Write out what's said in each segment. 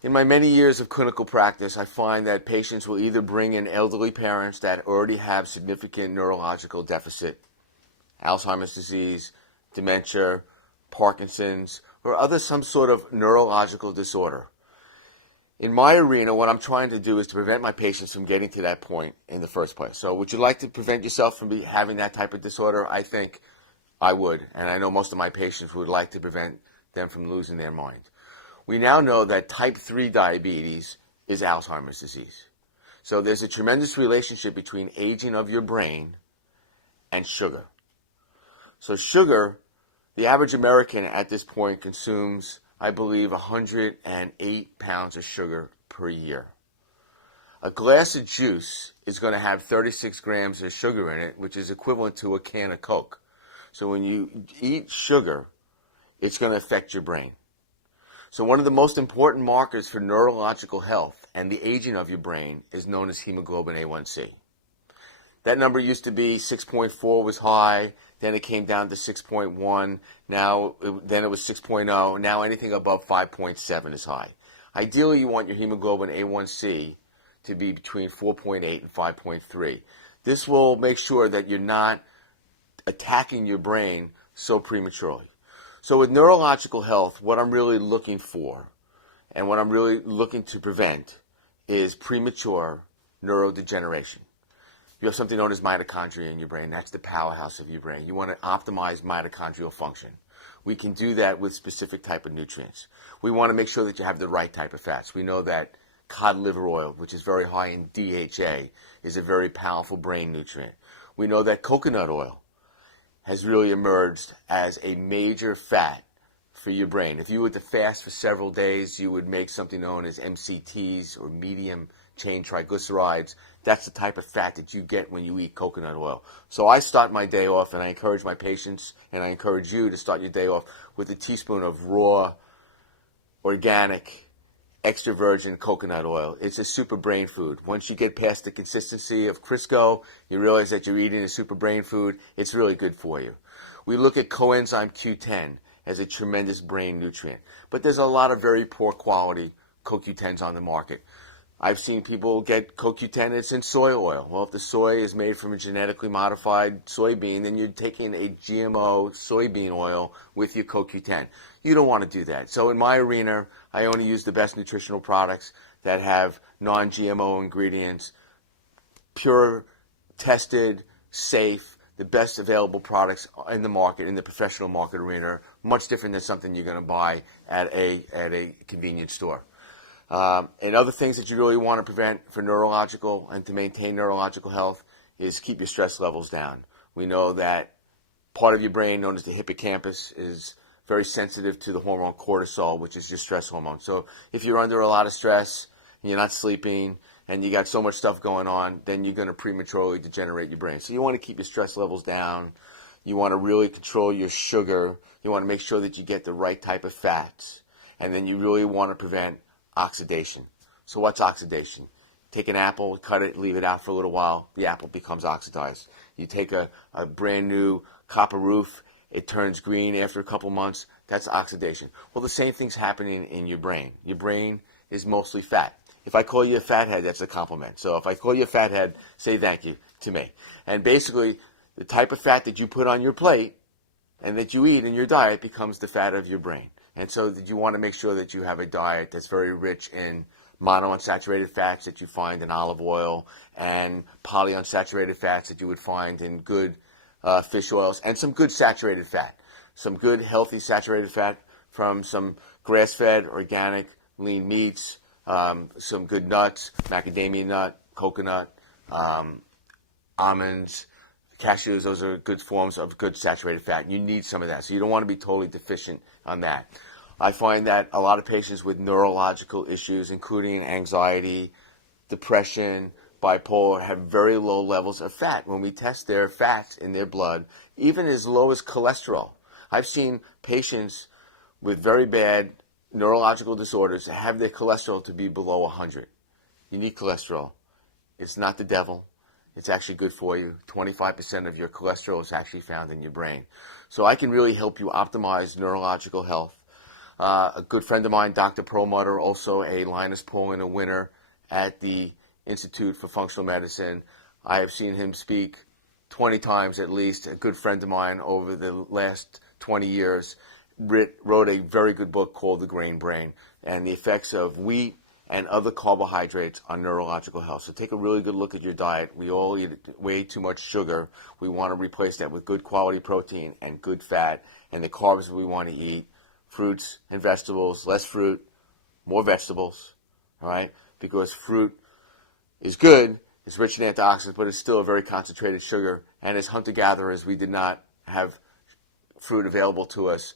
In my many years of clinical practice, I find that patients will either bring in elderly parents that already have significant neurological deficit, Alzheimer's disease, dementia, Parkinson's, or some sort of neurological disorder. In my arena, what I'm trying to do is to prevent my patients from getting to that point in the first place. So would you like to prevent yourself from having that type of disorder? I think I would, and I know most of my patients would like to prevent them from losing their mind. We now know that type 3 diabetes is Alzheimer's disease. So there's a tremendous relationship between aging of your brain and sugar. So sugar, the average American at this point consumes, I believe, 108 pounds of sugar per year. A glass of juice is going to have 36 grams of sugar in it, which is equivalent to a can of Coke. So when you eat sugar, it's going to affect your brain. So one of the most important markers for neurological health and the aging of your brain is known as hemoglobin A1C. That number used to be 6.4 was high, then it came down to 6.1, then it was 6.0, now anything above 5.7 is high. Ideally, you want your hemoglobin A1C to be between 4.8 and 5.3. This will make sure that you're not attacking your brain so prematurely. So with neurological health, what I'm really looking for and what I'm really looking to prevent is premature neurodegeneration. You have something known as mitochondria in your brain. That's the powerhouse of your brain. You want to optimize mitochondrial function. We can do that with specific type of nutrients. We want to make sure that you have the right type of fats. We know that cod liver oil, which is very high in DHA, is a very powerful brain nutrient. We know that coconut oil has really emerged as a major fat for your brain. If you were to fast for several days, you would make something known as MCTs, or medium chain triglycerides. That's the type of fat that you get when you eat coconut oil. So I start my day off, and I encourage my patients, and I encourage you to start your day off with a teaspoon of raw, organic, extra virgin coconut oil. It's a super brain food. Once you get past the consistency of Crisco, you realize that you're eating a super brain food. It's really good for you. We look at coenzyme Q10 as a tremendous brain nutrient, but there's a lot of very poor quality CoQ10s on the market. I've seen people get CoQ10 that's in soy oil. Well, if the soy is made from a genetically modified soybean, then you're taking a GMO soybean oil with your CoQ10. You don't want to do that. So in my arena, I only use the best nutritional products that have non-GMO ingredients, pure, tested, safe, the best available products in the market, in the professional market arena, much different than something you're going to buy at a convenience store. And other things that you really want to prevent for neurological and to maintain neurological health is keep your stress levels down. We know that part of your brain, known as the hippocampus, is very sensitive to the hormone cortisol, which is your stress hormone. So if you're under a lot of stress, and you're not sleeping, and you got so much stuff going on, then you're going to prematurely degenerate your brain. So you want to keep your stress levels down. You want to really control your sugar. You want to make sure that you get the right type of fats. And then you really want to prevent oxidation. So what's oxidation? Take an apple, cut it, leave it out for a little while, the apple becomes oxidized. You take a brand new copper roof, it turns green after a couple months, that's oxidation. Well, the same thing's happening in your brain. Your brain is mostly fat. If I call you a fathead, that's a compliment. So if I call you a fathead, say thank you to me. And basically, the type of fat that you put on your plate and that you eat in your diet becomes the fat of your brain. And so you want to make sure that you have a diet that's very rich in monounsaturated fats that you find in olive oil and polyunsaturated fats that you would find in good fish oils, and some good saturated fat. Some good healthy saturated fat from some grass-fed, organic, lean meats, some good nuts, macadamia nut, coconut, almonds, cashews. Those are good forms of good saturated fat. You need some of that. So you don't want to be totally deficient on that. I find that a lot of patients with neurological issues, including anxiety, depression, bipolar, have very low levels of fat. When we test their fats in their blood, even as low as cholesterol. I've seen patients with very bad neurological disorders have their cholesterol to be below 100. You need cholesterol. It's not the devil. It's actually good for you. 25% of your cholesterol is actually found in your brain. So I can really help you optimize neurological health. A good friend of mine, Dr. Perlmutter, also a Linus Pauling winner at the Institute for Functional Medicine. I have seen him speak 20 times at least. A good friend of mine over the last 20 years wrote a very good book called The Grain Brain and the effects of wheat and other carbohydrates on neurological health. So take a really good look at your diet. We all eat way too much sugar. We want to replace that with good quality protein and good fat, and the carbs we want to eat, fruits and vegetables, less fruit, more vegetables, all right? Because fruit is good, it's rich in antioxidants, but it's still a very concentrated sugar, and as hunter-gatherers, we did not have fruit available to us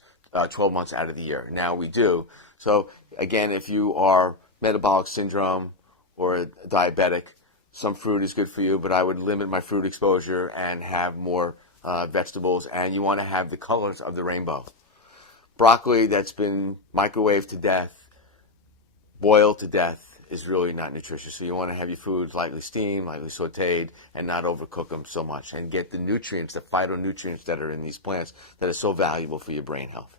12 months out of the year. Now we do. So again, if you are metabolic syndrome or a diabetic, some fruit is good for you, but I would limit my fruit exposure and have more vegetables, and you want to have the colors of the rainbow. Broccoli that's been microwaved to death, boiled to death, is really not nutritious. So you want to have your foods lightly steamed, lightly sauteed, and not overcook them so much, and get the nutrients, the phytonutrients that are in these plants that are so valuable for your brain health.